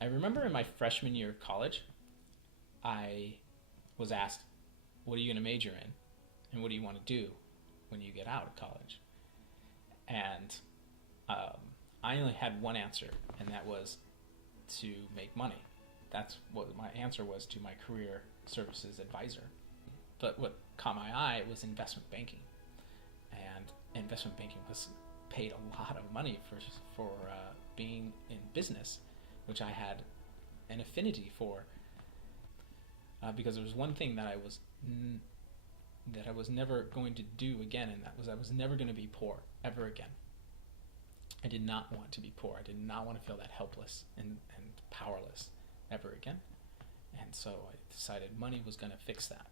I remember in my freshman year of college, I was asked, what are you going to major in? And what do you want to do when you get out of college? And um, I only had one answer, and that was to make money. That's what my answer was to my career services advisor. But what caught my eye was investment banking, and investment banking was paid a lot of money for being in business, which I had an affinity for, because there was one thing that I was never going to do again, and that was I was never going to be poor ever again. I did not want to be poor. I did not want to feel that helpless and powerless ever again. And so I decided money was going to fix that,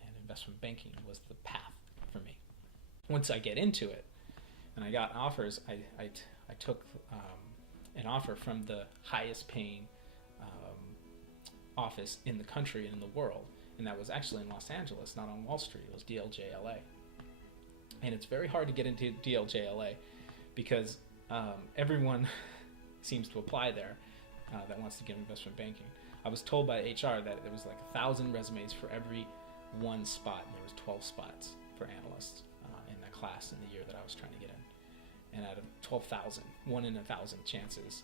and investment banking was the path for me. Once I get into it, and I got offers, I took an offer from the highest paying office in the country and in the world, and that was actually in Los Angeles, not on Wall Street. It was DLJ LA. And it's very hard to get into DLJ LA because everyone seems to apply there that wants to get investment banking. I was told by HR that there was like 1,000 resumes for every one spot, and there was 12 spots for analysts in that class in the year that I was trying to get in. And out of 12,000, 1 in 1,000 chances,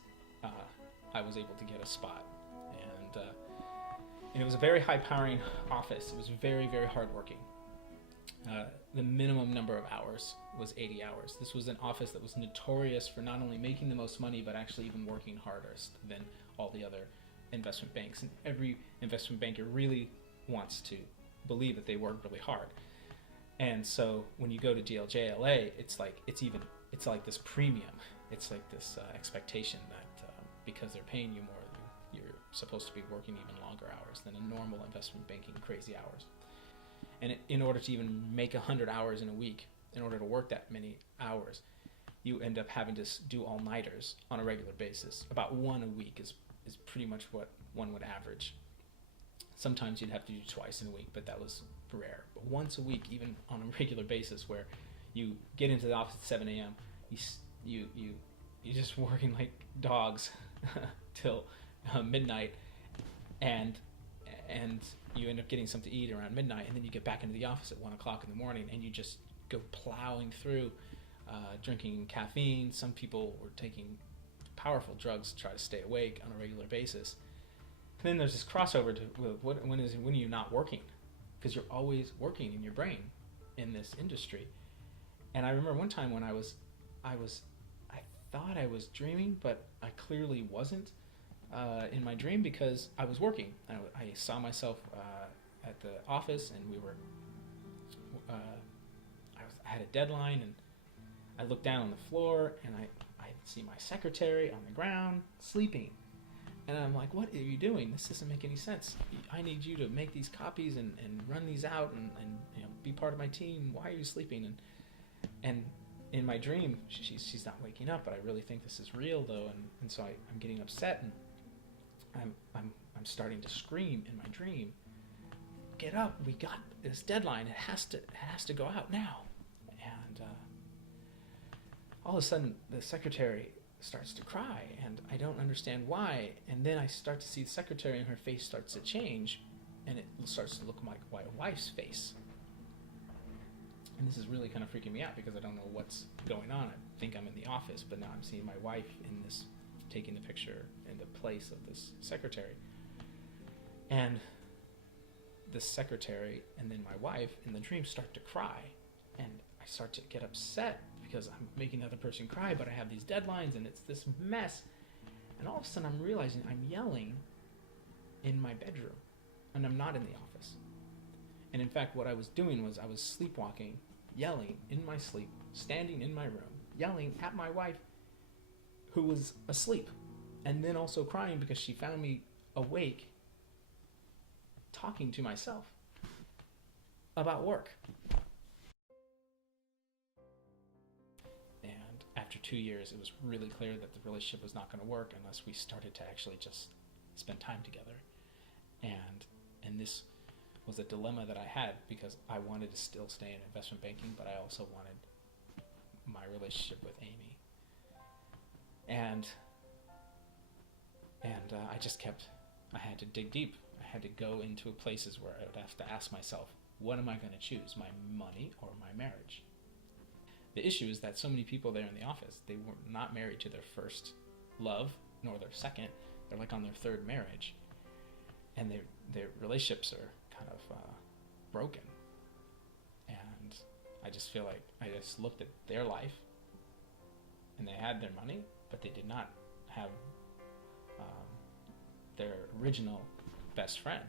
I was able to get a spot. And it was a very high-powering office. It was very, very hardworking. The minimum number of hours was 80 hours. This was an office that was notorious for not only making the most money, but actually even working hardest than all the other investment banks. And every investment banker really wants to believe that they work really hard. And so when you go to DLJ LA, it's like this premium. It's like this expectation that because they're paying you more, you're supposed to be working even longer hours than a normal investment banking crazy hours. And in order to even make 100 hours in a week, in order to work that many hours, you end up having to do all-nighters on a regular basis. About one a week is pretty much what one would average. Sometimes you'd have to do twice in a week, but that was rare. But once a week, even on a regular basis, where you get into the office at 7 a.m., you're just working like dogs till midnight, and you end up getting something to eat around midnight, and then you get back into the office at 1 o'clock in the morning, and you just go plowing through, drinking caffeine. Some people were taking powerful drugs to try to stay awake on a regular basis. And then there's this crossover to when are you not working? Because you're always working in your brain in this industry. And I remember one time when I thought I was dreaming, but I clearly wasn't in my dream, because I was working. I saw myself at the office, and I had a deadline, and I looked down on the floor, and I see my secretary on the ground sleeping. And I'm like, what are you doing? This doesn't make any sense. I need you to make these copies and run these out and be part of my team. Why are you sleeping? And in my dream, she's not waking up, but I really think this is real, though. And so I'm getting upset, and I'm starting to scream in my dream. Get up! We got this deadline. It has to go out now. And all of a sudden, the secretary starts to cry, and I don't understand why. And then I start to see the secretary, and her face starts to change, and it starts to look like my wife's face. And this is really kind of freaking me out, because I don't know what's going on. I think I'm in the office, but now I'm seeing my wife in this, taking the picture in the place of this secretary. And the secretary and then my wife in the dream start to cry, and I start to get upset because I'm making the other person cry, but I have these deadlines, and it's this mess. And all of a sudden I'm realizing I'm yelling in my bedroom, and I'm not in the office. And in fact, what I was doing was I was sleepwalking, yelling in my sleep, standing in my room, yelling at my wife, who was asleep, and then also crying because she found me awake, talking to myself about work. And after 2 years, it was really clear that the relationship was not going to work unless we started to actually just spend time together. And this was a dilemma that I had, because I wanted to still stay in investment banking, but I also wanted my relationship with Amy. And And I had to dig deep. I had to go into places where I would have to ask myself, what am I going to choose, my money or my marriage? The issue is that so many people there in the office, they were not married to their first love, nor their second. They're like on their third marriage. And their relationships are kind of broken. And I just feel like I just looked at their life, and they had their money, but they did not have their original best friend.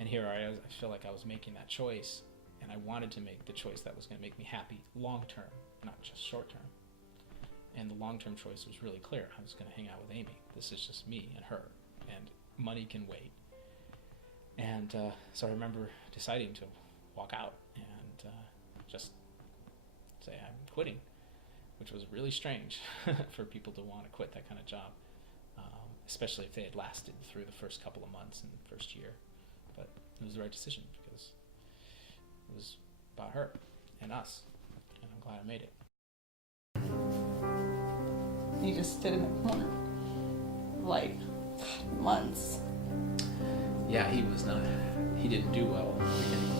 And here I feel like I was making that choice, and I wanted to make the choice that was going to make me happy long term, not just short term. And the long term choice was really clear. I was going to hang out with Amy. This is just me and her, and money can wait. And so I remember deciding to walk out and just say I'm quitting, which was really strange for people to want to quit that kind of job, especially if they had lasted through the first couple of months and the first year. But it was the right decision because it was about her and us, and I'm glad I made it. You just stood in the corner, like, months. Yeah, he didn't do well in the beginning.